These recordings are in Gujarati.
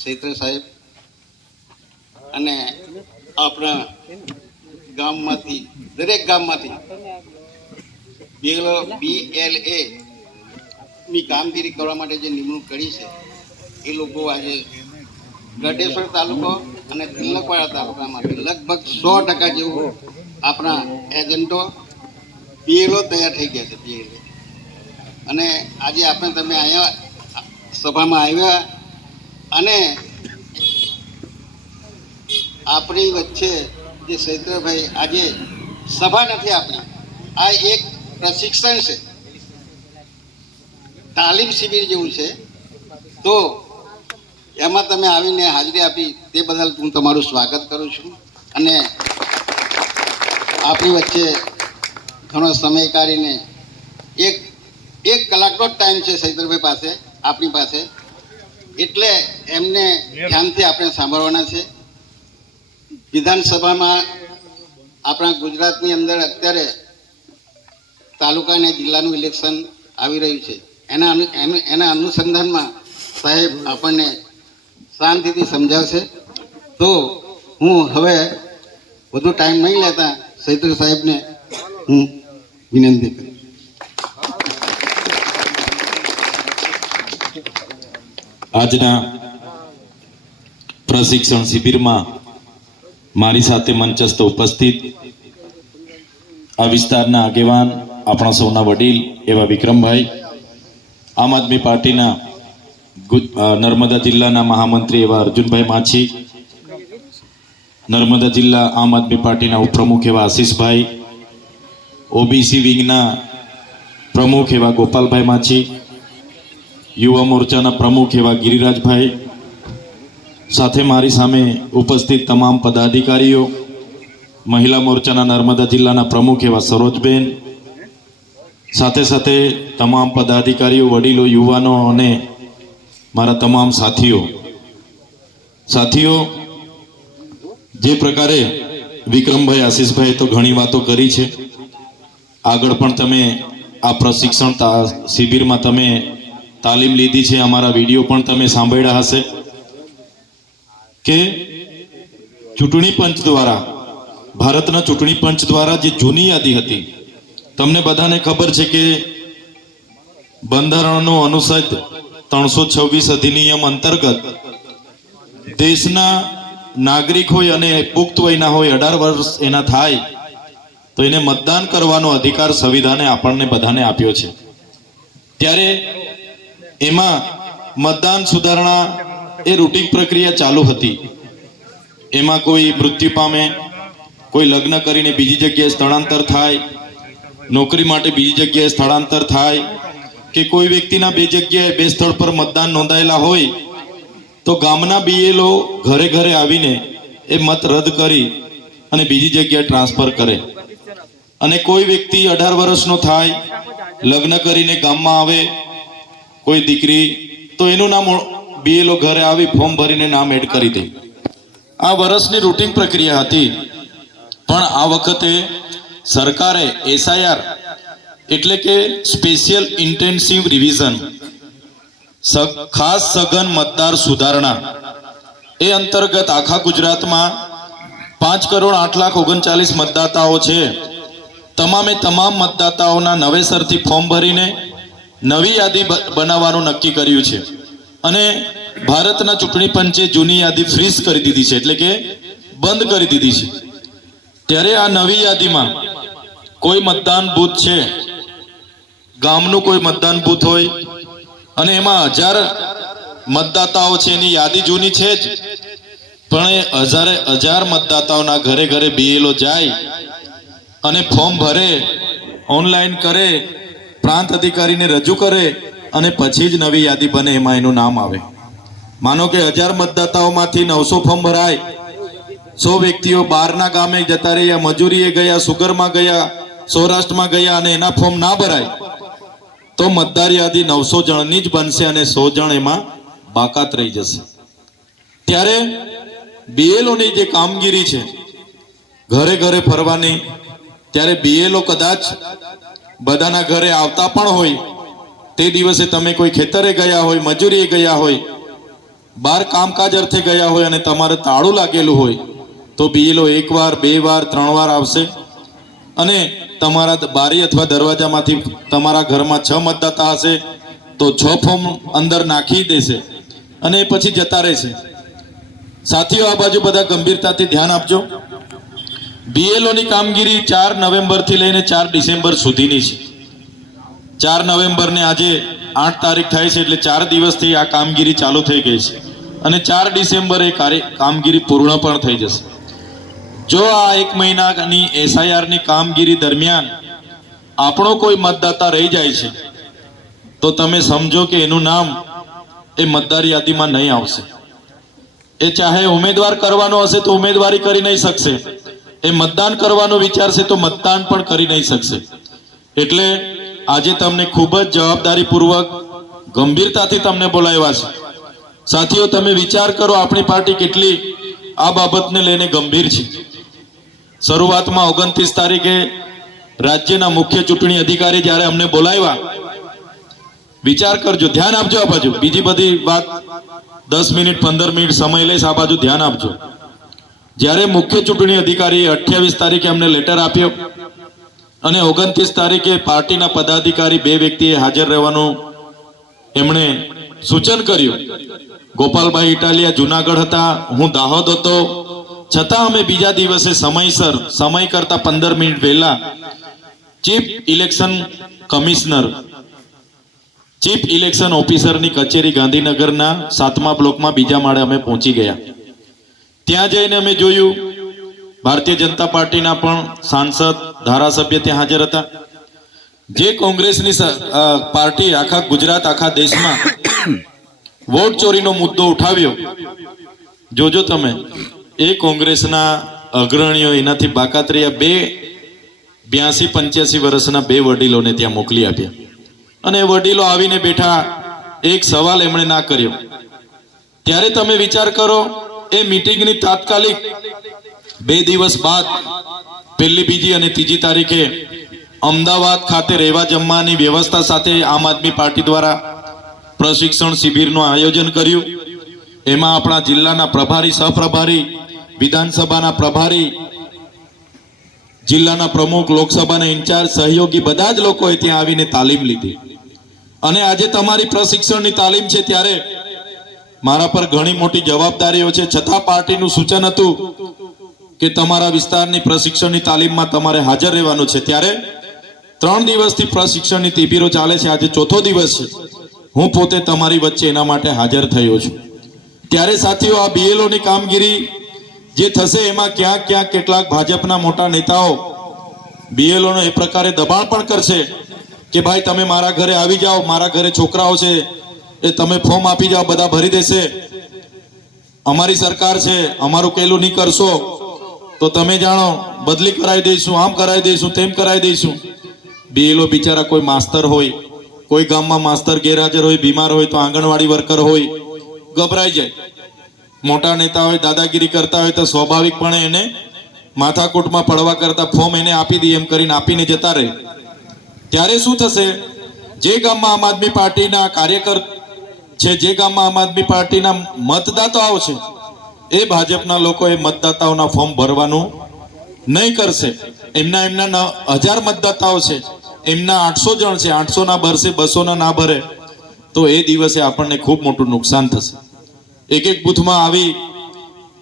શેત્ર સાહેબ અને આપણા ગામમાંથી દરેક ગામમાંથી BLA ની કામગીરી કરવા માટે જે નિમણૂક કરી છે એ લોકો આજે ગઢેશ્વર તાલુકો અને તિલકવાડા તાલુકામાંથી લગભગ 100% જેવું આપણા એજન્ટો BLO તૈયાર થઈ ગયા છે. BLA અને આજે આપણે તમે અહીંયા સભામાં આવ્યા અને આપણી વચ્ચે જે શૈત્રભાઈ આજે સભા નથી આપણી, આ એક પ્રશિક્ષણ છે, તાલીમ શિબિર જેવું છે. તો એમાં તમે આવીને હાજરી આપી તે બદલ હું તમારું સ્વાગત કરું છું. અને આપણી વચ્ચે ઘણો સમય કાઢીને એક કલાકનો જ ટાઈમ છે શૈત્રભાઈ પાસે, આપણી પાસે, એટલે એમને ધ્યાનથી આપણે સાંભળવાના છે. વિધાનસભામાં આપણા ગુજરાતની અંદર અત્યારે તાલુકા અને જિલ્લાનું ઇલેક્શન આવી રહ્યું છે. એના અનુસંધાનમાં સાહેબ આપણને શાંતિથી સમજાવશે. તો હું હવે વધુ ટાઈમ નહીં લેતા શૈત્ર સાહેબને હું વિનંતી કરું. આજના પ્રશિક્ષણ શિબિરમાં મારી સાથે મંચસ્થ ઉપસ્થિત આ વિસ્તારના આગેવાન, આપણા સૌના વડીલ એવા વિક્રમભાઈ, આમ આદમી પાર્ટીના નર્મદા જિલ્લાના મહામંત્રી એવા અર્જુનભાઈ માછી, નર્મદા જિલ્લા આમ આદમી પાર્ટીના ઉપપ્રમુખ એવા આશીષભાઈ, ઓબીસી વિંગના પ્રમુખ એવા ગોપાલભાઈ માછી, યુવા મોરચાના પ્રમુખ એવા ગિરિરાજભાઈ, સાથે મારી સામે ઉપસ્થિત તમામ પદાધિકારીઓ, મહિલા મોરચાના નર્મદા જિલ્લાના પ્રમુખ એવા સરોજબેન, સાથે સાથે તમામ પદાધિકારીઓ, વડીલો, યુવાનો અને મારા તમામ સાથીઓ, જે પ્રકારે વિક્રમભાઈ, આશીષભાઈ તો ઘણી વાતો કરી છે. આગળ પણ તમે આ પ્રશિક્ષણ શિબિરમાં તમે તાલીમ લીધી છે, અમારા વિડીયો પણ તમે સાંભળ્યા હશે કે ચૂંટણી પંચ દ્વારા, ભારતના ચૂંટણી પંચ દ્વારા જે જૂની યાદી હતી, તમને બધાને ખબર છે કે બંધારણનો અનુચ્છેદ 326 અધિનિયમ અંતર્ગત દેશના નાગરિક હોય અને પુખ્ત વયના હોય, 18 વર્ષ એના થાય તો એને મતદાન કરવાનો અધિકાર સંવિધાને આપણને બધાને આપ્યો છે. ત્યારે એમાં મતદાન સુધારણા એ રૂટીન પ્રક્રિયા ચાલુ હતી. એમાં કોઈ મૃત્યુ પામે, કોઈ લગ્ન કરીને બીજી જગ્યાએ સ્થળાંતર થાય, નોકરી માટે બીજી જગ્યાએ સ્થળાંતર થાય, કે કોઈ વ્યક્તિના બે જગ્યાએ બે સ્થળ પર મતદાન નોંધાયેલા હોય તો ગામના BLO ઘરે ઘરે આવીને એ મત રદ કરી અને બીજી જગ્યાએ ટ્રાન્સફર કરે. અને કોઈ વ્યક્તિ 18 વર્ષનો થાય, લગ્ન કરીને ગામમાં આવે કોઈ દીકરી, તો એનું નામ BLO ઘરે આવી ફોર્મ ભરીને નામ એડ કરી દે. આ વર્ષની રૂટીન પ્રક્રિયા હતી. પણ આ વખતે સરકારે SIR એટલે કે સ્પેશિયલ ઇન્ટેન્સિવ રિવિઝન, ખાસ સઘન મતદાર સુધારણા, એ અંતર્ગત આખા ગુજરાતમાં 5,08,39,00,000 મતદાતાઓ છે. તમામે તમામ મતદાતાઓના નવેસરથી ફોર્મ ભરીને નવી યાદી બનાવવાનું નક્કી કર્યું છે. અને ભારતના ચૂંટણી પંચે જૂની યાદી ફ્રીઝ કરી દીધી છે, એટલે કે બંધ કરી દીધી છે. ત્યારે આ નવી યાદીમાં કોઈ મતદાન બૂથ છે, ગામનું કોઈ મતદાન બૂથ હોય અને એમાં 1000 મતદાતાઓ છે, એની યાદી જૂની છે જ, પણ એ 1000 મતદાતાઓના ઘરે ઘરે BLO જાય અને ફોર્મ ભરે, ઓનલાઈન કરે, પ્રાંત અધિકારીને રજૂ કરે અને પછી જ નવી યાદી બને, એમાં એનું નામ આવે. માનો કે 1000 મતદાતાઓમાંથી 900 ફોર્મ ભરાય, 100 વ્યક્તિઓ બહારના ગામે જતા રહ્યા, મજૂરીએ ગયા, સુગરમાં ગયા, સૌરાષ્ટ્રમાં ગયા અને એના ફોર્મ ના ભરાય તો મતદાર યાદી 900 જણની જ બનશે અને 100 જણ એમાં બાકાત રહી જશે. ત્યારે BLOની જે કામગીરી છે ઘરે ઘરે ફરવાની, ત્યારે BLO કદાચ બધાના ઘરે આવતા પણ હોય, તે દિવસે તમે કોઈ ખેતરે ગયા હોય, મજૂરીએ ગયા હોય, બહાર કામકાજ અર્થે ગયા હોય અને તમારે તાળું લાગેલું હોય તો બીએલઓ 1 વાર 2 વાર 3 વાર આવશે અને તમારા બારી અથવા દરવાજામાંથી તમારા ઘરમાં 6 મતદાતા હશે તો 6 ફોર્મ અંદર નાખી દેશે અને પછી જતા રહેશે. સાથીઓ, આ બાજુ બધા ગંભીરતાથી ધ્યાન આપજો. બીએલઓની કામગીરી 4 નવેમ્બરથી લઈને 4 ડિસેમ્બર સુધીની છે. 4 નવેમ્બરને આજે 8 તારીખ થાય છે, એટલે 4 દિવસથી આ કામગીરી ચાલુ થઈ ગઈ છે અને 4 ડિસેમ્બરે કામગીરી પૂર્ણ પણ થઈ જશે. જો આ 1 મહિનાની એસઆઈઆરની કામગીરી દરમિયાન આપણો કોઈ મતદાતા રહી જાય છે તો તમે સમજો કે એનું નામ એ મતદાર યાદીમાં નહીં આવશે. એ ચાહે ઉમેદવાર કરવાનો હશે તો ઉમેદવારી કરી નહીં શકશે, એ મતદાન કરવાનો વિચારશે તો મતદાન પણ કરી નહીં શકશે. એટલે આજે તમને ખૂબ જ જવાબદારીપૂર્વક ગંભીરતાથી તમને બોલાવ્યા છે. સાથીઓ, તમે વિચાર કરો આપણી પાર્ટી કેટલી આ બાબતને લઈને ગંભીર છે. શરૂઆતમાં 29 તારીખે રાજ્યના મુખ્ય ચૂંટણી અધિકારી જ્યારે અમને બોલાવ્યા, વિચાર કરજો, ધ્યાન આપજો. આ બાજુ બીજી બધી વાત 10 મિનિટ 15 મિનિટ સમય લઈશ, આ બાજુ ધ્યાન આપજો. જ્યારે મુખ્ય ચૂંટણી અધિકારીએ 28 તારીખે અમને લેટર આપ્યો અને 29 તારીખે પાર્ટીના પદાધિકારી 2 વ્યક્તિએ હાજર રહેવાનું એમણે સૂચન કર્યું. ગોપાલભાઈ ઇટાલિયા જુનાગઢ હતા, હું દાહોદ હતો, છતાં અમે બીજા દિવસે સમયસર, સમય કરતા 15 મિનિટ વહેલા chief election commissioner, chief election ઓફિસરની કચેરી ગાંધીનગરના 7મા બ્લોકમાં બીજા માળે અમે પહોંચી ગયા. ત્યાં જઈને અમે જોયું ભારતીય જનતા પાર્ટીના પણ સાંસદ, ધારાસભ્ય ત્યાં હાજર હતા. જે કોંગ્રેસની પાર્ટી આખા ગુજરાત, આખા દેશમાં વોટ ચોરીનો મુદ્દો ઉઠાવ્યો, જોજો તમે, એ કોંગ્રેસના અગ્રણીઓ એનાથી બાકાત રહ્યા 82-85 વર્ષના 2 વડીલોને ત્યાં મોકલી આપ્યા. અને એ વડીલો આવીને બેઠા, એક સવાલ એમણે ના કર્યો. ત્યારે તમે વિચાર કરો, એ મીટિંગની તાત્કાલિક 2 દિવસ બાદ 1લી, 2જી અને 3જી તારીખે અમદાવાદ ખાતે રહેવા જમવાની વ્યવસ્થા સાથે આમ આદમી પાર્ટી દ્વારા પ્રશિક્ષણ શિબિરનું આયોજન કર્યું. એમાં આપણા જિલ્લાના પ્રભારી, સહપ્રભારી, વિધાનસભાના પ્રભારી, જિલ્લાના પ્રમુખ, લોકસભાના ઇન્ચાર્જ, સહયોગી બધા જ લોકોએ ત્યાં આવીને તાલીમ લીધી. અને આજે તમારી પ્રશિક્ષણની તાલીમ છે ત્યારે મારા પર ઘણી મોટી જવાબદારીઓ છે, છતાં પાર્ટીનું સૂચન હતું કે તમારા વિસ્તારની પ્રશિક્ષણની તાલીમમાં તમારે હાજર રહેવાનું છે. ત્યારે 3 દિવસથી પ્રશિક્ષણની શિબિરો ચાલે છે, આજે 4થો દિવસ છે. હું પોતે તમારી વચ્ચે એના માટે હાજર થયો છું. ત્યારે સાથીઓ, આ બીએલઓની કામગીરી જે થશે એમાં ક્યાંક ક્યાંક કેટલાક ભાજપના મોટા નેતાઓ બીએલઓનો એ પ્રકારે દબાણ પણ કરશે કે ભાઈ તમે મારા ઘરે આવી જાઓ, મારા ઘરે છોકરાઓ છે, એ તમે ફોર્મ આપી જાઓ, બધા ભરી દેશે, અમારી સરકાર છે, અમારું કેલું નહીં કરશો તો તમે જાણો બદલી કરાવી દઈશું, આમ કરાવી દઈશું, તેમ કરાવી દઈશું. બીએલઓ બિચારા કોઈ માસ્તર હોય, કોઈ ગામમાં માસ્તર ગેરહાજર હોય, બીમાર હોય તો આંગણવાડી વર્કર હોય, ગભરાઈ જાય. મોટા નેતા હોય, દાદાગીરી કરતા હોય તો સ્વાભાવિકપણે એને માથાકૂટમાં પડવા કરતા ફોર્મ એને આપી દઈએ એમ કરીને આપીને જતા રહે. ત્યારે શું થશે? જે ગામમાં આમ આદમી પાર્ટીના કાર્યકર છે, જે ગામમાં આમ આદમી પાર્ટીના મતદાતાઓ છે, એ ભાજપના લોકો એ મતદાતાઓના ફોર્મ ભરવાનું નહીં કરશે. એમના 1000 મતદાતાઓ છે, એમના 800 જણ છે, 800 ના ભરશે, 200 ના ભરે તો એ દિવસે આપણને ખૂબ મોટું નુકસાન થશે. એક બૂથમાં આવી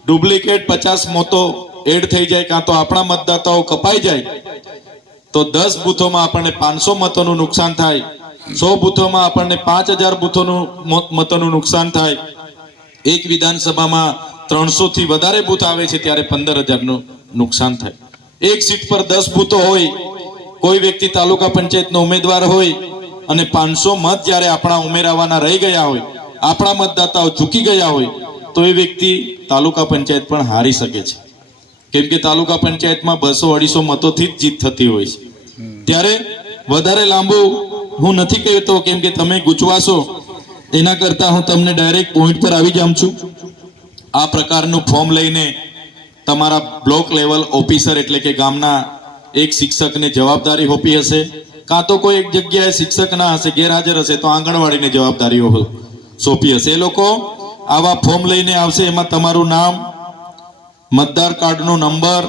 ડુપ્લિકેટ 50 મતો એડ થઈ જાય, કાં તો આપણા મતદાતાઓ કપાઈ જાય તો 10 બૂથોમાં આપણને 500 મતોનું નુકસાન થાય, 100 બૂથોમાં આપણને 5000 મતોનું નુકસાન થાય. એક વિધાનસભામાં 300 થી વધારે બૂથ આવે છે ત્યારે 15000નું નુકસાન થાય. એક સીટ પર 10 બૂથો હોય, કોઈ વ્યક્તિ તાલુકા પંચાયતનો ઉમેદવાર હોય અને 500 મત જ્યારે આપણા ઉમેરાવાના રહી ગયા હોય, આપણા મતદાતાઓ ચૂકી ગયા હોય તો એ વ્યક્તિ તાલુકા પંચાયત પણ હારી શકે છે. કેમ કે તાલુકા પંચાયતમાં 200-250 મતોથી જ જીત થતી હોય છે. ત્યારે વધારે લાંબુ હું નથી કહેતો, કેમ કે તમે ગૂંચવાશો, એના કરતા હું તમને ડાયરેક્ટ પોઈન્ટ પર આવી જાઉં છું. આ પ્રકારનું ફોર્મ લઈને તમારા બ્લોક લેવલ ઓફિસર એટલે કે ગામના એક શિક્ષકને જવાબદારી સોંપી હશે, કાં તો કોઈ એક જગ્યાએ શિક્ષક ના હશે, ગેરહાજર હશે તો આંગણવાડીને જવાબદારીઓ સોંપી હશે. એ લોકો આવા ફોર્મ લઈને આવશે. એમાં તમારું નામ, મતદાર કાર્ડનો નંબર,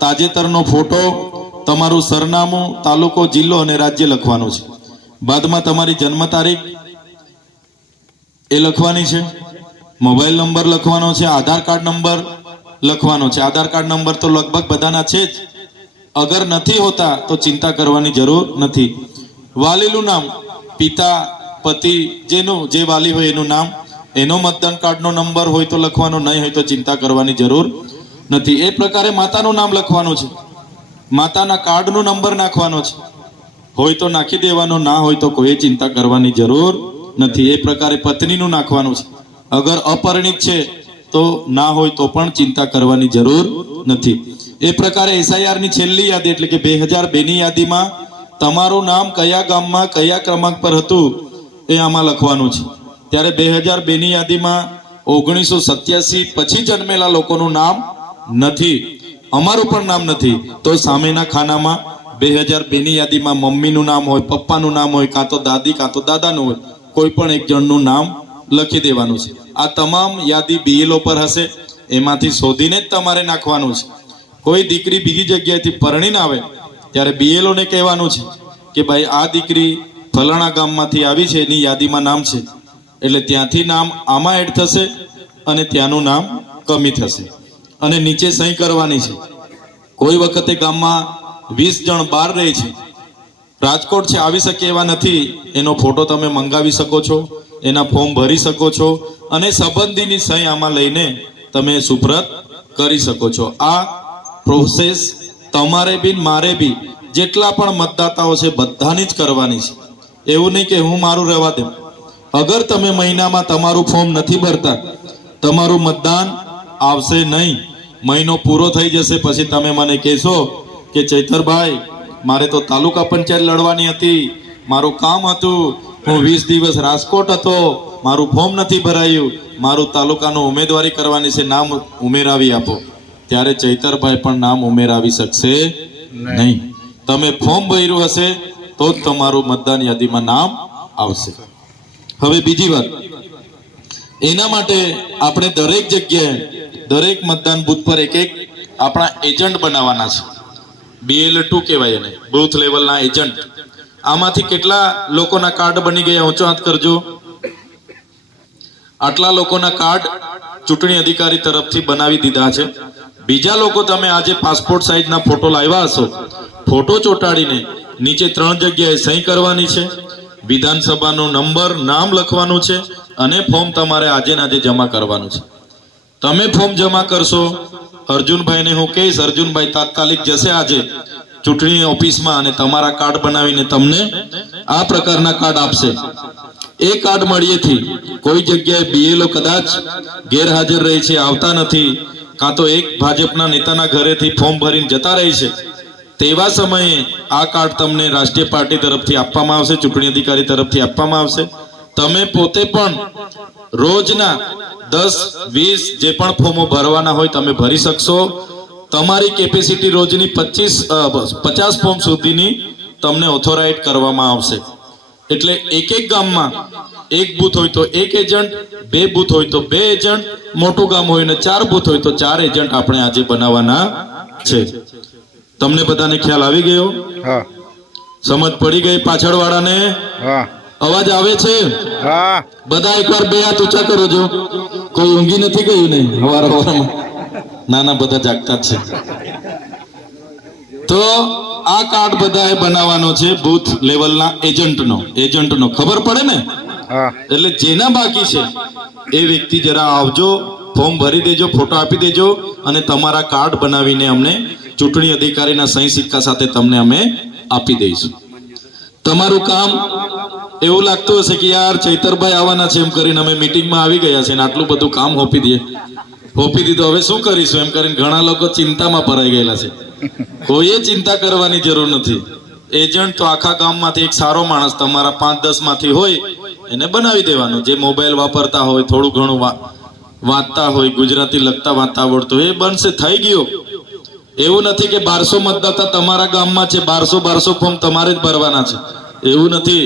તાજેતરનો ફોટો, તમારું સરનામું, તાલુકો, જિલ્લો અને રાજ્ય લખવાનું છે. બાદમાં તમારી જન્મ તારીખ એ લખવાની છે, મોબાઈલ નંબર લખવાનો છે, આધાર કાર્ડ નંબર લખવાનો છે. આધાર કાર્ડ નંબર તો લગભગ બધાના છે જ, અગર નથી હોતા તો ચિંતા કરવાની જરૂર નથી. વાલીનું નામ, પિતા, પતિ, જેનું જે વાલી હોય એનું નામ, એનો મતદાન કાર્ડનો નંબર હોય તો લખવાનો, નહીં હોય તો ચિંતા કરવાની જરૂર નથી. એ પ્રકારે માતાનું નામ લખવાનું છે, માતાના કાર્ડનો નંબર નાખવાનો છે, હોય તો નાખી દેવાનો, ના હોય તો કોઈ ચિંતા કરવાની જરૂર નથી. એ પ્રકારે પત્નીનું નાખવાનું છે. અગર અપરિણિત છે તો ના હોય તો પણ ચિંતા કરવાની જરૂર નથી. એ પ્રકારે SIR ની છેલ્લી યાદી એટલે કે 2002 ની યાદીમાં તમારું નામ કયા ગામમાં કયા ક્રમાંક પર હતું એ આમાં લખવાનું છે. ત્યારે 2002 ની યાદીમાં 1987 પછી જન્મેલા લોકોનું નામ નથી, અમારું પણ નામ નથી, તો સામેના ખાનામાં 2002 ની યાદીમાં મમ્મીનું નામ હોય, પપ્પાનું નામ હોય, કાં તો દાદી કાં તો દાદાનું હોય, કોઈ પણ એક જણનું નામ લખી દેવાનું છે. આ તમામ યાદી BLO પર હશે, એમાંથી શોધીને જ તમારે નાખવાનું છે. કોઈ દીકરી બીજી જગ્યાએથી પરણીને આવે ત્યારે BLO ને કહેવાનું છે કે ભાઈ આ દીકરી ફલાણા ગામમાંથી આવી છે, એની યાદીમાં નામ છે, એટલે ત્યાંથી નામ આમાં એડ થશે અને ત્યાંનું નામ કમી થશે અને નીચે સહી કરવાની છે. કોઈ વખતે ગામમાં 20 જણ બહાર રહે છે, રાજકોટ છે, આવી શકે એવા નથી, એનો ફોટો તમે મંગાવી શકો છો, એના ફોર્મ ભરી શકો છો અને સંબંધીની સહી આમાં લઈને તમે સુપ્રત કરી શકો છો. આ પ્રોસેસ તમારે બી મારે બી જેટલા પણ મતદાતાઓ છે બધાની જ કરવાની છે. એવું નહીં કે હું મારું રહેવા દઉં. અગર તમે મહિનામાં તમારું ફોર્મ નથી ભરતા, તમારું મતદાન આવશે નહીં. મહિનો પૂરો થઈ જશે પછી તમે મને કહેશો કે ચૈતરભાઈ મારે તો તાલુકા પંચાયત લડવાની હતી, મારું કામ હતું, હું 20 દિવસ રાજકોટ હતો, મારું ફોર્મ નથી ભરાયું, મારું તાલુકાનું ઉમેદવારી કરવાની છે, નામ ઉમેરાવી આપો. ત્યારે ચૈતરભાઈ પણ નામ ઉમેરાવી શકશે નહીં. તમે ફોર્મ ભર્યું હશે તો જ તમારું મતદાન યાદીમાં નામ આવશે. હવે બીજી વાત, એના માટે આપણે દરેક જગ્યાએ દરેક મતદાન બૂથ પર એક આપણા એજન્ટ બનાવવાના છે. BL2 કહેવાય એને, બૂથ લેવલના એજન્ટ. આમાંથી કેટલા લોકોના કાર્ડ બની ગયા? ઊંચો હાથ કરજો. આટલા લોકોના કાર્ડ ચૂંટણી અધિકારી તરફથી બનાવી દીધા છે. બીજા લોકો તમે આજે પાસપોર્ટ સાઇઝના ફોટો લાવ્યા હશો, ફોટો ચોંટાડીને નીચે 3 જગ્યાએ સહી કરવાની છે, વિધાનસભાનો નંબર, નામ લખવાનું છે અને ફોર્મ તમારે આજે ને આજે જમા કરવાનું છે. તમે ફોર્મ જમા કરશો, અર્જુનભાઈને હું કહીશ, અર્જુનભાઈ તાત્કાલિક જશે આજે ચૂંટણી ઓફિસમાં અને તમારા કાર્ડ બનાવીને તમને આ પ્રકારના કાર્ડ આપશે. એ કાર્ડ મળીએથી કોઈ જગ્યાએ BLO કદાચ ગેરહાજર રહે છે, આવતા નથી, કાં તો એક ભાજપના નેતાના ઘરેથી ફોર્મ ભરીને જતા રહે છે, તેવા સમયે આ કાર્ડ તમને રાષ્ટ્રીય પાર્ટી તરફથી આપવામાં આવશે, ચૂંટણી અધિકારી તરફથી આપવામાં આવશે. તમે પોતે પણ રોજના 10-20 જે પણ ફોર્મો ભરવાના હોય તમે ભરી શકશો. તમારી કેપેસિટી રોજની 50 ફોર્મ સુધીની તમને ઓથોરાઇઝ કરવામાં આવશે. એટલે એક ગામમાં એક બૂથ હોય તો એક એજન્ટ, 2 બૂથ હોય તો 2 એજન્ટ, મોટું ગામ હોય ને 4 બૂથ હોય તો 4 એજન્ટ આપણે આજે બનાવવાના છે. તમને બધાને ખ્યાલ આવી ગયો? હા. સમજ પડી ગઈ પાછળ વાળાને? હા. અવાજ આવે છે? હા. બધા એકવાર 2 હાથ ઊંચા કરો જો. કોઈ ઊંઘી નથી ગયું ને હવારમાં? ના બધા જાગતા જ છે. તો આ કાર્ડ બધાએ બનાવવાનો છે બૂથ લેવલના એજન્ટનો. ખબર પડે ને? હા. એટલે જેના બાકી છે એ વ્યક્તિ જરા આવજો, ફોર્મ ભરી દેજો, ફોટો આપી દેજો અને તમારા કાર્ડ બનાવીને અમને ચૂંટણી અધિકારીના સહી સિક્કા સાથે તમને અમે આપી દઈશું. તમારું કામ એવું લાગતું હશે કે યાર ચૈતરભાઈ આવવાના છે એમ કરીને અમે મીટિંગમાં આવી ગયા છે ને આટલું બધું કામ સોંપી દીધું, હવે શું કરીશું એમ કરીને ઘણા લોકો ચિંતામાં ભરાઈ ગયેલા છે. કોઈએ ચિંતા કરવાની જરૂર નથી. એજન્ટ તો આખા ગામમાંથી એક સારો માણસ તમારા 5-10 માંથી હોય એને બનાવી દેવાનો, જે મોબાઈલ વાપરતા હોય, થોડું ઘણું વાંચતા હોય, ગુજરાતી લખતા વાંચતા આવડતું હોય, એ બનશે, થઈ ગયો. એવું નથી કે 1200 મતદાતા તમારા ગામમાં છે, 1200 ફોર્મ તમારે જ ભરવાના છે, એવું નથી.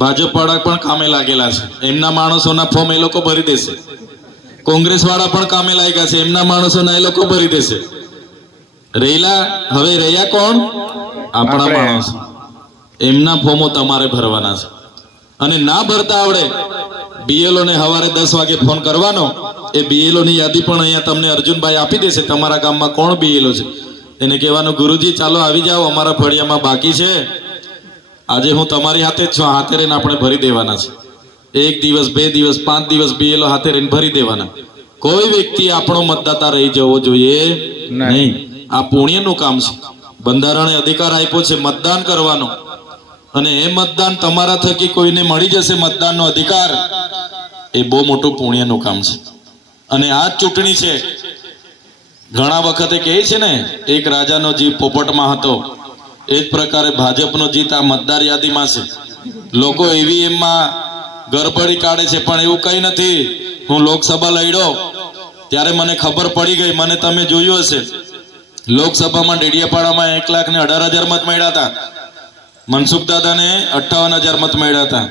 ભાજપ વાળા પણ કામે લાગેલા છે, એમના માણસોના ફોર્મ એ લોકો ભરી દેશે. કોંગ્રેસ વાળા પણ કામે લાગ્યા છે, એમના માણસોના એ લોકો ભરી દેશે. હવે રહ્યા કોણ? આપણા માણસો. એમના ફોર્મો તમારે ભરવાના છે. અને ના ભરતા આવડે, બીએલઓ ને સવારે 10 વાગે ફોન કરવાનો. એ બીએલઓ ની યાદી પણ અહીંયા તમને અર્જુનભાઈ આપી દેશે. તમારા ગામમાં કોણ બીએલઓ છે એને કહેવાનું, ગુરુજી ચાલો આવી જાઓ, અમારા ફળિયામાં બાકી છે, આજે હું તમારી હાથે જ છું, હાથે રહીને આપણે ભરી દેવાના છે. 1 દિવસ 2 દિવસ 5 દિવસ બીએલઓ હાથે રહીને ભરી દેવાના. કોઈ વ્યક્તિ આપણો મતદાતા રહી જવો જોઈએ નહીં. આ પુણ્યનું કામ છે. બંધારણે અધિકાર આપ્યો છે મતદાન કરવાનો, અને એ મતદાન તમારા થકી કોઈને મળી જશે, મતદાનનો અધિકાર, એ બહુ મોટું પુણ્યનું કામ છે. અને આ જ ચૂંટણી છે. ઘણા વખતે કહે છે ને, એક રાજાનો જીવ પોપટમાં હતો, એ જ પ્રકારે ભાજપનો જીત આ મતદાર યાદીમાં છે. લોકો ઈવીએમમાં ગરબડી કાઢે છે, પણ એવું કંઈ નથી. હું લોકસભા લડ્યો ત્યારે મને ખબર પડી ગઈ. મને તમે જોયું હશે, લોકસભામાં ડેડિયાપાડામાં 1,18,000 મત મળ્યા હતા. મનસુખ દાદાને 58,000 મત મળ્યા હતા.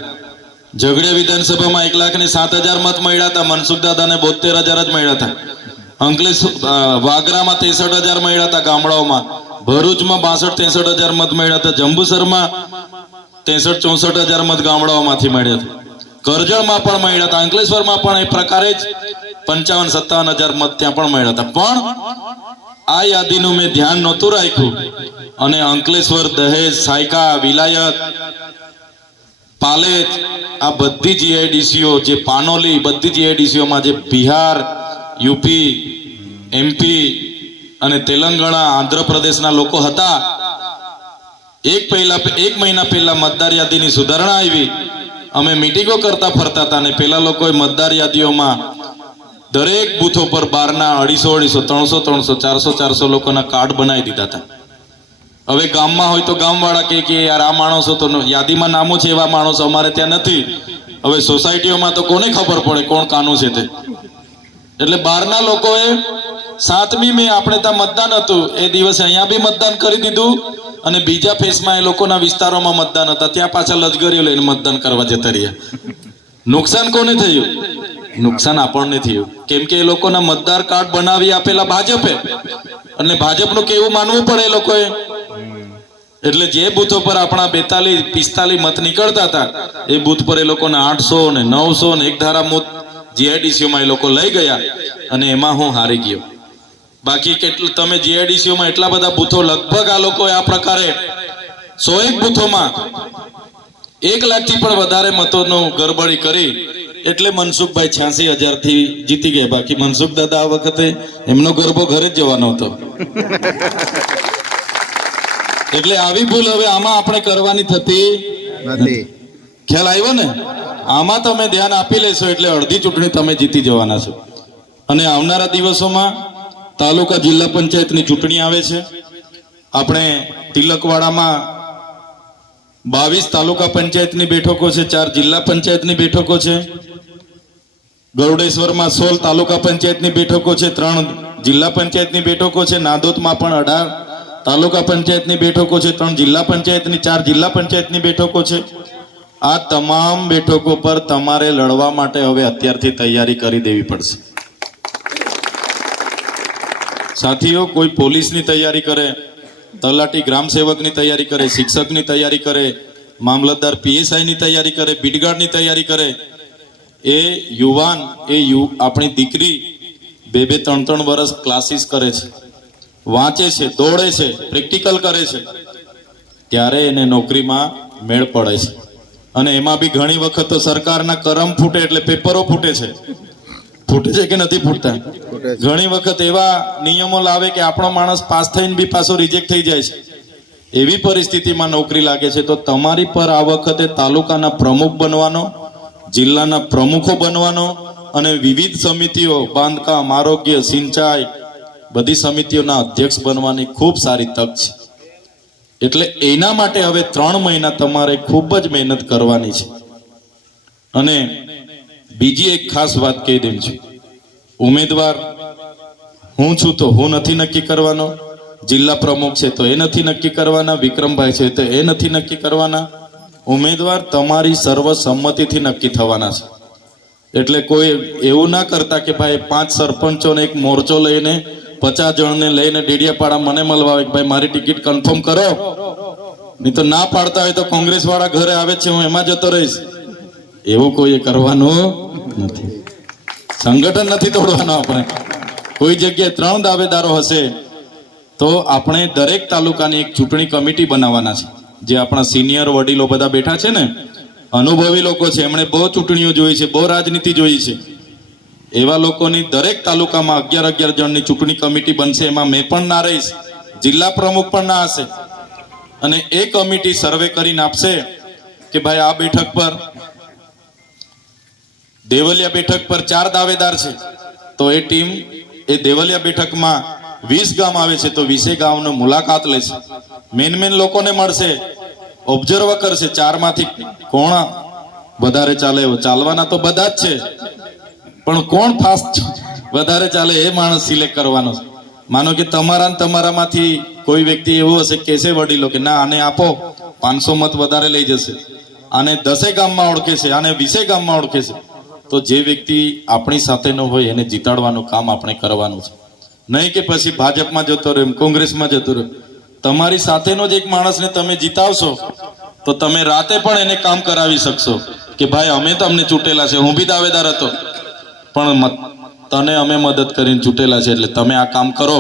ઝઘડિયા વિધાનસભામાં 1,07,000 મત મળ્યા હતા. મનસુખ દાદાને 72,000 જ મળ્યા હતા. અંકલેશ વાગરામાં 63,000 મળ્યા હતા ગામડાઓમાં. ભરૂચમાં 62-63,000 મત મળ્યા હતા. જંબુસરમાં 63-64,000 મત ગામડાઓમાંથી મળ્યા હતા. કરજણમાં પણ મળ્યા હતા. અંકલેશ્વરમાં પણ એ પ્રકારે જ 55-57,000 મત ત્યાં પણ મળ્યા હતા. પણ આ યાદીનું મેં ધ્યાન નહોતું રાખ્યું, અને અંકલેશ્વર, દહેજ, સાયકા, વિલાયત, પાલેજ, આ બધી જીઆઈડીસીઓ, જે પાનોલી, બધી જીઆઈડીસીઓમાં જે બિહાર, યુપી, એમપી અને તેલંગાણા, આંધ્રપ્રદેશના લોકો હતા, એક મહિના પહેલા મતદાર યાદીની સુધારણા આવી. અમે મીટિંગો કરતા ફરતા હતા, અને પેલા લોકોએ મતદાર યાદીઓમાં દરેક બૂથો પર 250, 250, 300, 400 લોકોના કાર્ડ બનાવી દીધા હતા. હવે ગામમાં હોય તો ગામવાળા કે યાર આ માણસો તો યાદીમાં નામો છે, એવા માણસો અમારે ત્યાં નથી. હવે સોસાયટીઓમાં તો કોને ખબર પડે કોણ કાનું છે તે? એટલે બહારના લોકોએ 7મી મે આપણે ત્યાં મતદાન હતું, એ દિવસે અહીંયા બી મતદાન કરી દીધું, અને બીજા ફેસમાં એ લોકોના વિસ્તારોમાં મતદાન હતા, ત્યાં પાછા લશ્કરીઓ લઈને મતદાન કરવા જતા રહ્યા. નુકસાન કોને થયું? નુકસાન આપણને થયું, કેમ કે એ લોકોના મતદાર કાર્ડ બનાવી આપેલા ભાજપે, અને ભાજપનું કેવું માનવું પડે એ લોકોએ. એટલે જે બૂથો પર આપણા 42-45 મત નીકળતા હતા, એ બૂથ પર એ લોકોના 800 ને 900 ને 1 ધારા મત જીઆઈડીસીઓમાં એ લોકો લઈ ગયા, અને એમાં હું હારી ગયો. બાકી કેટલું તમે જીઆઈડીસીઓમાં એટલા બધા બૂથો, લગભગ આ લોકોએ આ પ્રકારે 101 બૂથોમાં 1 લાખથી પણ વધારે મતોનું ગરબડી કરી, એટલે મનસુખભાઈ 86,000 થી જીતી ગયા. બાકી મનસુખ દાદા આ વખતે એમનો ગરબો ઘરે જ જવાનો હતો. એટલે આવી ભૂલ હવે આમાં આપણે કરવાની થતી નથી. ખ્યાલ આવ્યો ને? આમાં તમે ધ્યાન આપી લેશો એટલે અડધી ચૂંટણી તમે જીતી જવાના છો. અને આવનારા દિવસોમાં તાલુકા જિલ્લા પંચાયતની ચૂંટણી આવે છે. આપણે તિલકવાડામાં 22 તાલુકા પંચાયતની બેઠકો છે, 4 જિલ્લા પંચાયતની બેઠકો છે. ગરુડેશ્વરમાં 16 તાલુકા પંચાયતની બેઠકો છે, 3 જિલ્લા પંચાયતની બેઠકો છે. નાદોદમાં પણ 18 તાલુકા પંચાયતની બેઠકો છે, 3 જિલ્લા પંચાયતની, 4 જિલ્લા પંચાયતની બેઠકો છે. આ તમામ બેઠકો પર તમારે લડવા માટે હવે અત્યારથી તૈયારી કરી દેવી પડશે. સાથીઓ, કોઈ પોલીસની તૈયારી કરે, તલાટી ગ્રામ સેવકની તૈયારી કરે, શિક્ષકની તૈયારી કરે, મામલતદાર પીએસઆઈની તૈયારી કરે, બીટગાર્ડની તૈયારી કરે, એ યુવાન, આપણી દીકરી 2-3 વર્ષ ક્લાસીસ કરે છે, વાંચે છે, દોડે છે, પ્રેક્ટિકલ કરે છે, ત્યારે એને નોકરીમાં મેળ પડે છે. અને એમાં બી ઘણી વખત તો સરકારના કરમ ફૂટે એટલે પેપરો ફૂટે છે. ફૂટે છે કે નથી ફૂટતા? ઘણી વખત એવા નિયમો લાવે કે આપણો માણસ પાસ થઈને બી પાછો રિજેક્ટ થઈ જાય છે. એવી પરિસ્થિતિમાં નોકરી લાગે છે, તો તમારી પર આ વખતે તાલુકાના પ્રમુખ બનવાનો, જિલ્લાના પ્રમુખો બનવાનો, અને વિવિધ સમિતિઓ, બાંધકામ, આરોગ્ય, સિંચાઈ, બધી સમિતિઓના અધ્યક્ષ બનવાની ખૂબ સારી તક છે. એટલે એના માટે હવે 3 મહિના તમારે ખૂબ જ મહેનત કરવાની છે. અને બીજી એક ખાસ વાત કહી દઉં છું, ઉમેદવાર હું છું તો હું નથી નક્કી કરવાનો, જિલ્લા પ્રમુખ છે તો એ નથી નક્કી કરવાના, વિક્રમભાઈ છે તો એ નથી નક્કી કરવાના. ઉમેદવાર તમારી સર્વસંમતિથી નક્કી થવાના છે. એટલે કોઈ એવું ના કરતા કે ભાઈ 5 સરપંચોને એક મોરચો લઈને 50 જણને લઈને ડેડિયાપાડા મને મળવા આવે કે ભાઈ મારી ટિકિટ કન્ફર્મ કરો, નહીં તો ના પાડતા હોય તો કોંગ્રેસ વાળા ઘરે આવે છે હું એમાં જતો રહીશ, એવું કોઈ કરવાનું નથી. સંગઠન નથી તોડવાનું. આપણે કોઈ જગ્યાએ 3 દાવેદારો હશે તો આપણે દરેક તાલુકાની એક ચૂંટણી કમિટી બનાવવાના છે. જે આપણા સિનિયર વડીલો બધા બેઠા છે ને, અનુભવી લોકો છે, એમણે બહુ ચૂંટણીઓ જોઈ છે, બહુ રાજનીતિ જોઈ છે, એવા લોકોની દરેક તાલુકામાં 11 જણની ચૂંટણી કમિટી બનશે. એમાં મેં પણ ના રહીશ, જિલ્લા પ્રમુખ પણ ના હશે, અને એ કમિટી સર્વે કરીને આપશે કે ભાઈ આ બેઠક પર, દેવલિયા બેઠક પર 4 દાવેદાર છે, તો એ ટીમ એ દેવલિયા બેઠકમાં 20 ગામ આવે છે તો 20 ગામની મુલાકાત લેશે, મેન લોકોને મળશે, ઓબ્ઝર્વ કરશે 4 માંથી કોણ વધારે ચાલે. ચાલવાના તો બધા જ છે, પણ કોણ ફાસ્ટ વધારે ચાલે એ માણસ સિલેક્ટ કરવાનો છે. માનો કે તમારામાંથી કોઈ વ્યક્તિ એવું હશે કે છે વડીલો કે ના આને આપો 500 મત વધારે લઈ જશે, આને 10 ગામમાં ઓળખે છે, આને 20 ગામમાં ઓળખે છે, તો જે વ્યક્તિ આપણી સાથે ન હોય એને જીતાડવાનું કામ આપણે કરવાનું છે. નહીં કે પછી ભાજપમાં જતો રહ્યો, કોંગ્રેસમાં જતો રહ્યો. તમારી સાથેનો જ એક માણસને તમે જીતાવશો તો તમે રાતે પણ એને કામ કરાવી શકશો કે ભાઈ અમે તમને ચૂંટેલા છે, હું બી દાવેદાર હતો પણ તને અમે મદદ કરીને ચૂંટેલા છે, એટલે તમે આ કામ કરો,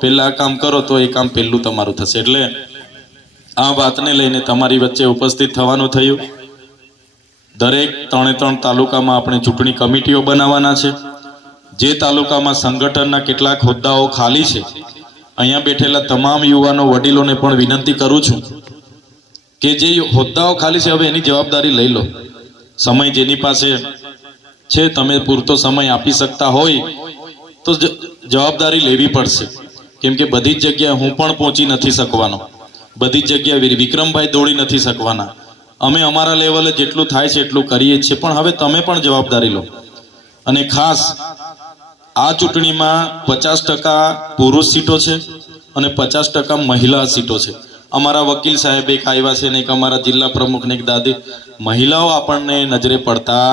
પહેલા આ કામ કરો તો એ કામ પહેલું તમારું થશે. એટલે આ વાતને લઈને તમારી વચ્ચે ઉપસ્થિત થવાનું થયું. દરેક 3 તાલુકામાં આપણે ચૂંટણી કમિટીઓ બનાવવાના છે. જે તાલુકામાં સંગઠનના કેટલાક હોદ્દાઓ ખાલી છે, અહીંયા બેઠેલા તમામ યુવાનો વડીલોને પણ વિનંતી કરું છું કે જે હોદ્દાઓ ખાલી છે હવે એની જવાબદારી લઈ લો. સમય જેની પાસે છે, તમે પૂરતો સમય આપી શકતા હોય તો જવાબદારી લેવી પડશે. કેમ કે બધી જ જગ્યાએ હું પણ પહોંચી નથી શકવાનો, બધી જ જગ્યાએ વિક્રમભાઈ દોડી નથી શકવાના. અમે અમારા લેવલે જેટલું થાય છે એટલું કરીએ છીએ, પણ હવે તમે પણ જવાબદારી લો. અને ખાસ આ ચૂંટણીમાં 50% પુરુષ સીટો છે અને 50% મહિલા સીટો છે. અમારા વકીલ સાહેબ એક આવ્યા છે ને એક અમારા જિલ્લા પ્રમુખ ને એક દાદી, મહિલાઓ આપણને નજરે પડતા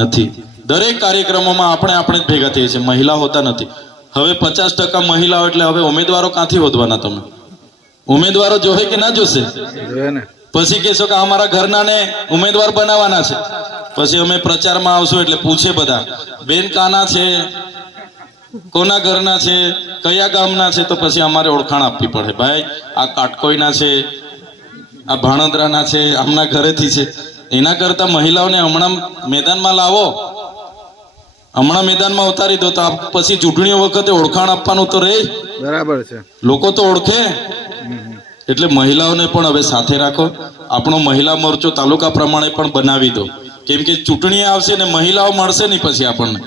નથી. દરેક કાર્યક્રમોમાં આપણે જ ભેગા થઈએ છીએ, મહિલા હોતા નથી. હવે 50% મહિલાઓ એટલે હવે ઉમેદવારો ક્યાંથી હોદવાના? તમે ઉમેદવારો જોહે કે ના જોશે? પછી કહેશો કે અમારા ઘરના ને ઉમેદવાર બનાવવાના છે, પછી અમે પ્રચારમાં આવશું એટલે પૂછે બધા બેન કાના છે, કોના ઘરના છે, કયા ગામના છે, તો પછી અમારે ઓળખાણ આપવી પડે. ભાઈ આ કાટકોઈના છે, આ ભાણોદરાના છે, આમના ઘરેથી છે. એના કરતા મહિલાઓને હમણાં મેદાનમાં લાવો, હમણાં મેદાનમાં ઉતારી દો, તો પછી ચૂંટણીઓ વખતે ઓળખાણ આપવાનું તો રહે. બરાબર છે, લોકો તો ઓળખે. એટલે મહિલાઓને પણ હવે સાથે રાખો. આપણો મહિલા મોરચો તાલુકા પ્રમાણે પણ બનાવી દો, કેમ કે ચૂંટણી આવશે ને મહિલાઓ મળશે નહીં. પછી આપણને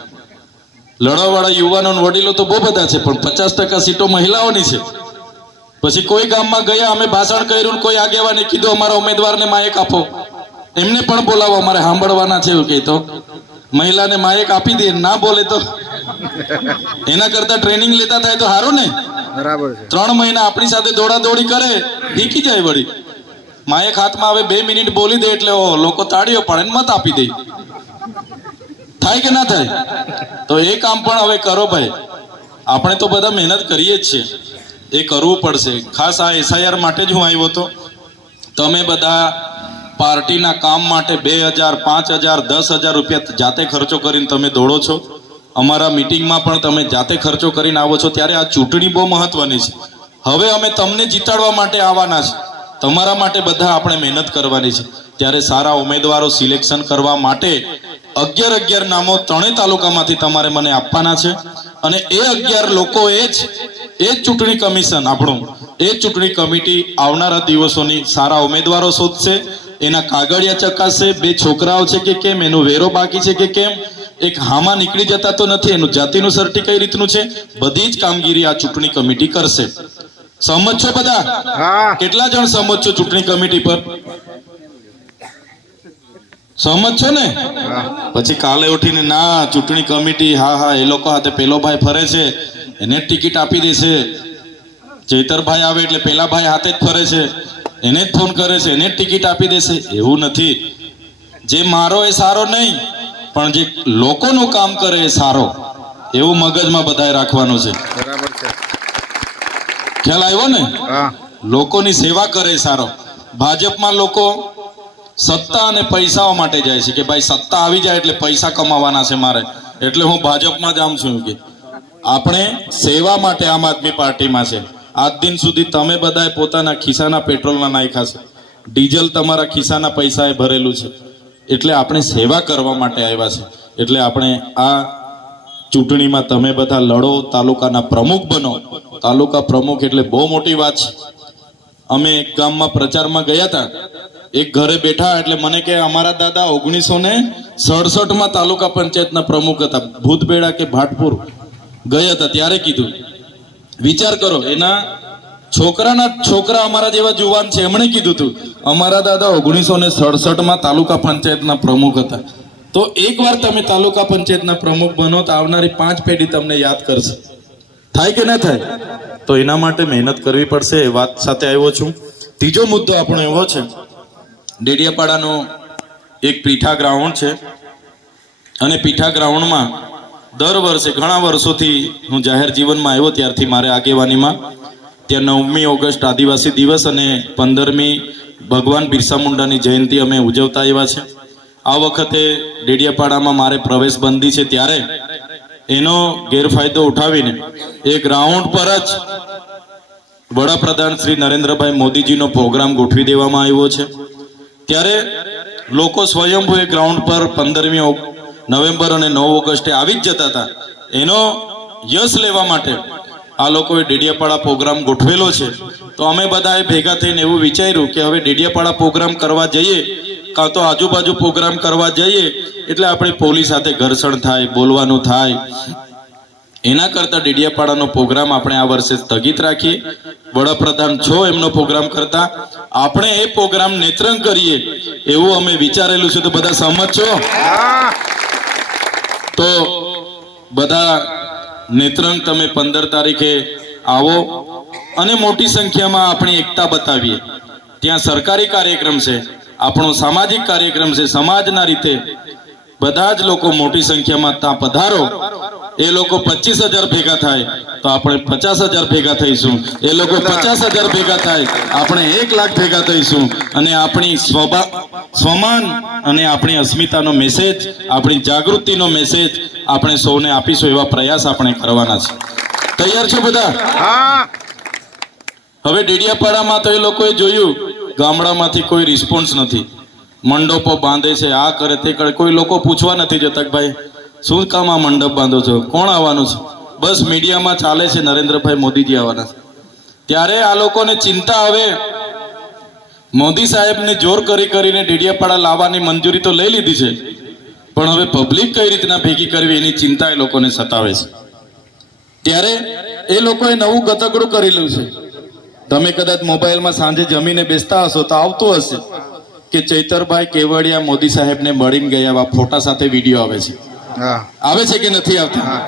લડવાવાળા યુવાનો વડીલો તો બહુ બધા છે, પણ 50% સીટો મહિલાઓની છે. પછી કોઈ ગામમાં ગયા, અમે ભાષણ કર્યું, કોઈ આગેવાને કીધું અમારા ઉમેદવારને માયક આપો, એમને પણ બોલાવો, અમારે સાંભળવાના છે એવું કહે તો મહિલાને માયક આપી દે, ના બોલે તો એના કરતા ટ્રેનિંગ લેતા થાય તો સારું ને. બરાબર છે. 3 મહિના આપણી સાથે દોડાદોડી કરે, શીખી જાય. વળી માયક હાથમાં આવે, 2 મિનિટ બોલી દે એટલે લોકો તાળીઓ પાડે ને મત આપી દે. થાય કે ના થાય? તો એ કામ પણ હવે કરો ભાઈ. આપણે તો બધા મહેનત કરીએ જ છીએ, એ કરવું પડશે. ખાસ આ SIR માટે જ હું આવ્યો હતો. તમે બધા પાર્ટીના કામ માટે 2000, 5000, 10,000 રૂપિયા જાતે ખર્ચો કરીને તમે દોડો છો. અમારા મિટિંગમાં પણ તમે જાતે ખર્ચો કરીને આવો છો. ત્યારે આ ચૂંટણી બહુ મહત્વની છે. હવે અમે તમને જીતાડવા માટે આવવાના છે, તમારા માટે બધા આપણે મહેનત કરવાની છે. ત્યારે સારા ઉમેદવારો સિલેક્શન કરવા માટે 11 નામો 3 તાલુકામાંથી તમારે મને આપવાના છે. અને એ 11 લોકો એ જ ચૂંટણી કમિશન આપણું, એ ચૂંટણી કમિટી આવનારા દિવસોની સારા ઉમેદવારો શોધશે, એના કાગળિયા ચકાસશે, 2 છોકરાઓ છે કે કેમ, એનો વેરો બાકી છે કે કેમ, એક હામાં નીકળી જતા તો નથી, એનું જાતિનું સર્ટી કઈ રીતનું છે, બધી જ કામગીરી આ ચૂંટણી કમિટી કરશે. સહમત છો બધા? કેટલા જણ સહમત છો ચૂંટણી કમિટી પર? સહમત છો ને? પછી કાલે ઉઠીને ના ચૂંટણી કમિટી હા એ લોકો હાથે પેલો ભાઈ ફરે છે એને ટિકિટ આપી દેશે, ચૈતરભાઈ આવે એટલે પેલા ભાઈ હાથે જ ફરે છે, એને જ ફોન કરે છે, એને જ ટિકિટ આપી દેશે. એવું નથી. જે મારો એ સારો નહીં, પણ જે લોકોનું કામ કરે એ સારો, એવું મગજમાં બધાએ રાખવાનું છે. બરાબર છે. ખ્યાલ આવ્યો ને? હા. લોકોની સેવા કરે એ સારો. ભાજપમાં લોકો સત્તા અને પૈસાઓ માટે જાય છે કે ભાઈ સત્તા આવી જાય એટલે પૈસા કમાવાના છે મારે, એટલે હું ભાજપમાં જ આમ છું. કે આપણે સેવા માટે આમ આદમી પાર્ટીમાં છે. આજ દિન સુધી તમે બધાએ પોતાના ખિસ્સાના પેટ્રોલના નાખ્યા છે, ડીઝલ તમારા ખિસ્સાના પૈસાએ ભરેલું છે, એટલે આપણે સેવા કરવા માટે આવ્યા છે. એટલે આપણે આ ચૂંટણીમાં તમે બધા લડો, તાલુકાના પ્રમુખ બનો. તાલુકા પ્રમુખ એટલે બહુ મોટી વાત છે. અમે એક ગામમાં પ્રચારમાં ગયા હતા, એક ઘરે બેઠા એટલે મને કે અમારા દાદા 1967માં તાલુકા પંચાયતના પ્રમુખ હતા, ભૂતબેડા કે ભાટપુર ગયા હતા. ત્યારે કીધું, વિચાર કરો, એના છોકરાના છોકરા અમારા જેવા જુવાન છે, એમણે કીધું હતું અમારા દાદા 1967માં તાલુકા પંચાયતના પ્રમુખ હતા. તો એકવાર તમે તાલુકા પંચાયતના પ્રમુખ બનો તો આવનારી 5 પેઢી તમને યાદ કરશે. થાય કે ના થાય? તો એના માટે મહેનત કરવી પડશે. એ વાત સાથે આવ્યો છું. ત્રીજો મુદ્દો આપણો એવો છે, ડેડિયાપાડાનો એક પીઠા ગ્રાઉન્ડ છે, અને પીઠા ગ્રાઉન્ડમાં દર વર્ષે ઘણા વર્ષોથી હું જાહેર જીવનમાં આવ્યો ત્યારથી મારે આગેવાનીમાં ત્યાં 9મી ઓગસ્ટ આદિવાસી દિવસ અને 15મી ભગવાન બિરસા મુંડાની જયંતિ અમે ઉજવતા આવ્યા છે. આ વખતે ડેડિયાપાડામાં મારે પ્રવેશ બંધી છે, ત્યારે એનો ગેરફાયદો ઉઠાવીને એ ગ્રાઉન્ડ પર જ વડાપ્રધાન શ્રી નરેન્દ્રભાઈ મોદીજીનો પ્રોગ્રામ ગોઠવી દેવામાં આવ્યો છે. ત્યારે લોકો સ્વયંભૂ એ ગ્રાઉન્ડ પર 15મી નવેમ્બર અને 9 ઓગસ્ટે આવી જ જતા હતા. એનો યશ લેવા માટે આ લોકોએ ડેડિયાપાડા પ્રોગ્રામ ગોઠવેલો છે. તો અમે બધાએ ભેગા થઈને એવું વિચાર્યું કે હવે ડેડિયાપાડા પ્રોગ્રામ કરવા જઈએ કાં તો આજુબાજુ પ્રોગ્રામ કરવા જઈએ એટલે આપણે પોલીસ સાથે ઘર્ષણ થાય, બોલવાનું થાય. એના કરતાં ડેડિયાપાડાનો પ્રોગ્રામ આપણે આ વર્ષે સ્થગિત રાખીએ. વડાપ્રધાન છો એમનો પ્રોગ્રામ કરતા આપણે એ પ્રોગ્રામ નેત્રંગ કરીએ એવું અમે વિચારેલું છે. તો બધા સહમત છો? તો બધા નેત્રંગ તમે 15 તારીખે આવો અને મોટી સંખ્યામાં આપણી એકતા બતાવીએ. ત્યાં સરકારી કાર્યક્રમ છે, આપણો સામાજિક કાર્યક્રમ છે. સમાજના રીતે બધા જ લોકો મોટી સંખ્યામાં ત્યાં પધારો. એ લોકો 25,000 ભેગા થાય તો આપણે 50,000 ભેગા થઈશું. એ લોકો 50,000 ભેગા થાય આપણે 1 લાખ ભેગા થઈશું. અને આપણી સ્વમાન અને આપણી અસ્મિતાનો મેસેજ, આપણી જાગૃતિનો મેસેજ આપણે સૌને આપીશું. એવા પ્રયાસ આપણે કરવાના છે. તૈયાર છો બધા? હવે ડેડિયાપાડામાં તો એ લોકોએ જોયું, ગામડામાંથી કોઈ રિસ્પોન્સ નથી. મંડપો બાંધે છે, આ કરે તે કરે, કોઈ લોકો પૂછવા નથી જતા કે ભાઈ શું કામ આ મંડપ બાંધો છો, કોણ આવવાનું છે? બસ મીડિયામાં ચાલે છે નરેન્દ્રભાઈ મોદીજી આવવાના છે. ત્યારે આ લોકોને ચિંતા આવે, મોદી સાહેબને જોર કરીને ડેડિયાપાડા લાવવાની મંજૂરી તો લઈ લીધી છે, પણ હવે પબ્લિક કઈ રીતના ભેગી કરવી એની ચિંતા એ લોકોને સતાવે છે. ત્યારે એ લોકોએ નવું ગતકડું કરેલું છે. તમે કદાચ મોબાઈલમાં સાંજે જમીને બેસતા હશો તો આવતું હશે કે ચૈતરભાઈ કેવડિયા મોદી સાહેબને મળીને ગયા એવા ફોટા સાથે વિડીયો આવે છે. આવે છે કે નથી આવતા?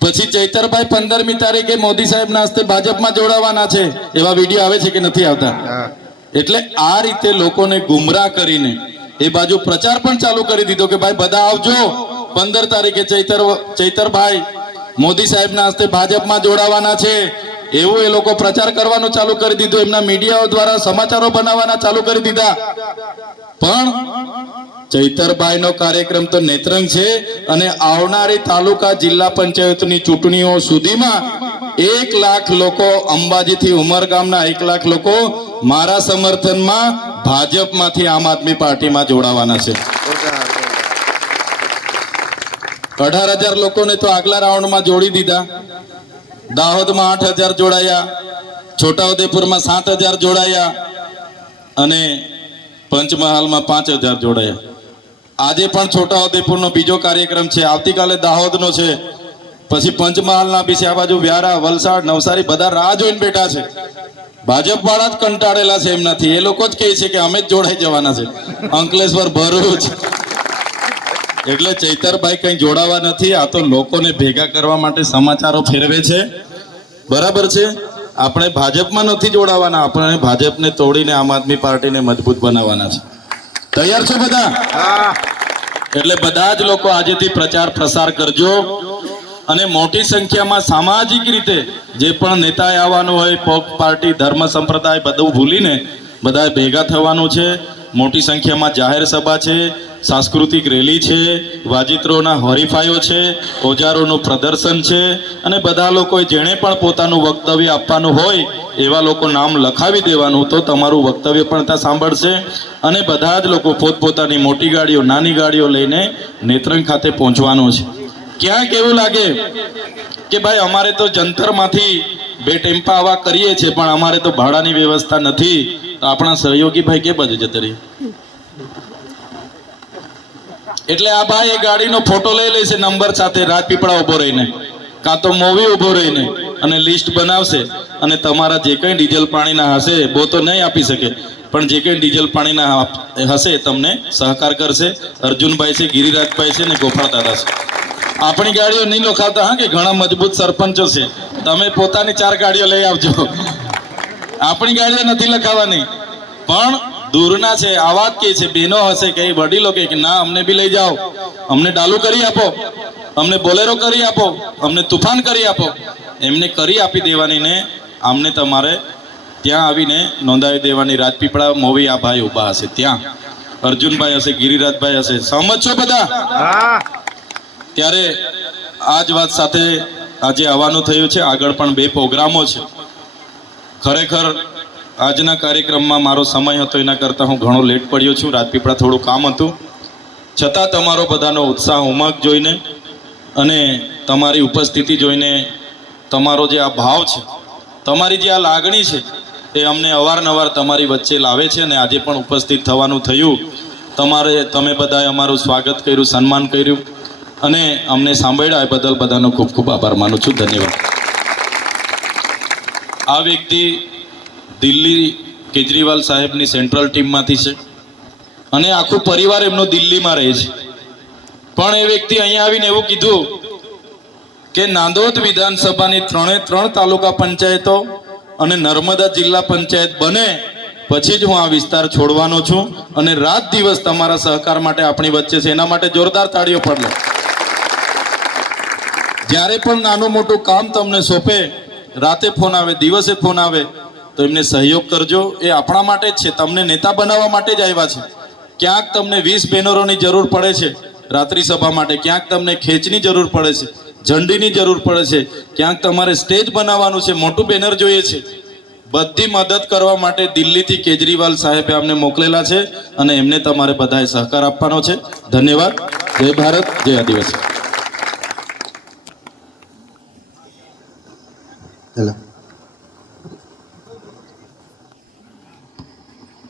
પછી ચૈતરભાઈ 15મી તારીખે મોદી સાહેબના હસ્તે ભાજપમાં જોડાવાના છે એવા વિડીયો આવે છે કે નથી આવતા? એટલે આ રીતે લોકોને ગુમરાહ કરીને એ બાજુ પ્રચાર પણ ચાલુ કરી દીધો કે ભાઈ બધા આવજો, 15 તારીખે ચૈતરભાઈ મોદી સાહેબના હસ્તે ભાજપમાં જોડાવાના છે એવું એ લોકો પ્રચાર કરવાનું ચાલુ કરી દીધું. એમના મીડિયાઓ દ્વારા સમાચારો બનાવવાના ચાલુ કરી દીધા. પણ ચૈતરભાઈનો કાર્યક્રમ તો નેત્રંગ છે, અને આવનારી તાલુકા જિલ્લા પંચાયતની ચૂંટણીઓ સુધીમાં 1 લાખ લોકો, અંબાજીથી ઉમરગામના 1 લાખ લોકો મારા સમર્થનમાં ભાજપમાંથી આમ આદમી પાર્ટીમાં જોડાવાના છે. 18,000 લોકોને તો આગલા રાઉન્ડમાં જોડી દીધા. દાહોદમાં 8,000 જોડાયા, છોટાઉદેપુરમાં 7,000 જોડાયા અને પંચમહાલમાં 5,000 જોડાયા. આજે પણ છોટાઉદેપુરનો બીજો કાર્યક્રમ છે, આવતીકાલે દાહોદનો છે, પછી પંચમહાલના બી છે. આ બાજુ વ્યારા, વલસાડ, નવસારી બધા રાહ જોઈને બેઠા છે. ભાજપ વાળા જ કંટાળેલા છે એમનાથી. એ લોકો જ કહે છે કે અમે જ જોડાઈ જવાના છે. અંકલેશ્વર, ભરૂચ. એટલે ચૈતરભાઈ કઈ જોડાવા નથી. આ તો લોકોને ભેગા કરવા માટે સમાચારો ફેરવે છે. બરાબર છે? આપણે ભાજપમાં નથી જોડાવાના, આપણે ભાજપને તોડીને આમ આદમી પાર્ટીને મજબૂત બનાવવાના છે. તૈયાર છો બધા? એટલે બધા જ લોકો આજેથી પ્રચાર પ્રસાર કરજો અને મોટી સંખ્યામાં સામાજિક રીતે જે પણ નેતાએ આવવાનું હોય, પક્ષ પાર્ટી ધર્મ સંપ્રદાય બધું ભૂલીને બધાએ ભેગા થવાનું છે. મોટી સંખ્યામાં જાહેર સભા છે, સાંસ્કૃતિક રેલી છે, વાજિત્રોના હરીફાઈઓ છે, ઓજારોનું પ્રદર્શન છે અને બધા લોકોએ જેણે પણ પોતાનું વક્તવ્ય આપવાનું હોય એવા લોકો નામ લખાવી દેવાનું, તો તમારું વક્તવ્ય પણ ત્યાં સાંભળશે અને બધા જ લોકો પોતપોતાની મોટી ગાડીઓ નાની ગાડીઓ લઈને નેત્રંગ ખાતે પહોંચવાનું છે. ક્યાંક એવું લાગે કે ભાઈ અમારે તો જંતરમાંથી 2 ટેમ્પા આવા કરીએ છીએ પણ અમારે તો ભાડાની વ્યવસ્થા નથી, તો આપણા સહયોગી ભાઈ કે બાજુ જતા રહીએ? એટલે આ ભાઈ એ ગાડીનો ફોટો લઈ લેશે નંબર સાથે, રાજપીપળા ઉભો રહીને કાં તો મોવી ઉભો રહીને અને લિસ્ટ બનાવશે અને તમારા જે કંઈ ડીઝલ પાણીના હશે, બહુ તો નહીં આપી શકે પણ જે કંઈ ડીઝલ પાણીના હશે તમને સહકાર કરશે. અર્જુનભાઈ છે, ગિરિરાજભાઈ છે ને ગોપાલ દાદા છે. આપણી ગાડીઓ નહીં લખાવતા, હા, કે ઘણા મજબૂત સરપંચો છે, તમે પોતાની 4 ગાડીઓ લઈ આવજો. આપણી ગાડીઓ નથી લખાવવાની, પણ દૂરના છે, આવા જ કે છે, બહેનો હશે કે વડીલો કે ના અમને બી લઈ જાઓ, અમને ડાલુ કરી આપો, અમને બોલેરો કરી આપો, અમને તુફાન કરી આપો, એમને કરી આપી દેવાની ને આમને તમારે ત્યાં આવીને નોંધાવી દેવાની. રાજપીપળા મોવી આ ભાઈ ઊભા હશે, ત્યાં અર્જુનભાઈ હશે, ગિરિરાજભાઈ હશે. સહમત છો બધા? ત્યારે આ જ વાત સાથે આજે આવવાનું થયું છે. આગળ પણ 2 પ્રોગ્રામો છે. ખરેખર આજના કાર્યક્રમમાં મારો સમય હતો એના કરતાં હું ઘણો લેટ પડ્યો છું. રાજપીપળા થોડું કામ હતું, છતાં તમારો બધાનો ઉત્સાહ ઉમંગ જોઈને અને તમારી ઉપસ્થિતિ જોઈને, તમારો જે આ ભાવ છે, તમારી જે આ લાગણી છે, એ અમને અવારનવાર તમારી વચ્ચે લાવે છે અને આજે પણ ઉપસ્થિત થવાનું થયું. તમે બધાએ અમારું સ્વાગત કર્યું, સન્માન કર્યું અને અમને સાંભળ્યા એ બદલ બધાનો ખૂબ ખૂબ આભાર માનું છું. ધન્યવાદ. આ વ્યક્તિ દિલ્હી કેજરીવાલ સાહેબની સેન્ટ્રલ ટીમમાંથી છે અને આખું પરિવાર એમનો દિલ્હીમાં રહે છે. પણ એ વ્યક્તિ અહીંયા આવીને એવું કીધું કે નાંદોદ વિધાનસભાની 3 તાલુકા પંચાયતો અને નર્મદા જિલ્લા પંચાયત બને પછી જ હું આ વિસ્તાર છોડવાનો છું અને રાત દિવસ તમારા સહકાર માટે આપણી વચ્ચે છે. એના માટે જોરદાર તાળીઓ પડે. જ્યારે પણ નાનું મોટું કામ તમને સોંપે, રાતે ફોન આવે, દિવસે ફોન આવે, તો એમને સહયોગ કરજો. એ આપણા માટે જ છે, તમને નેતા બનાવવા માટે જ આવ્યા છે. ક્યાંક તમને 20 બેનરોની જરૂર પડે છે રાત્રિ સભા માટે, ક્યાંક તમને ખેંચની જરૂર પડે છે, ઝંડીની જરૂર પડે છે, ક્યાંક તમારે સ્ટેજ બનાવવાનું છે, મોટું બેનર જોઈએ છે. બધી મદદ કરવા માટે દિલ્હીથી કેજરીવાલ સાહેબે અમને મોકલેલા છે અને એમને તમારે બધાએ સહકાર આપવાનો છે. ધન્યવાદ. જય ભારત, જય આદિવાસી. હેલો.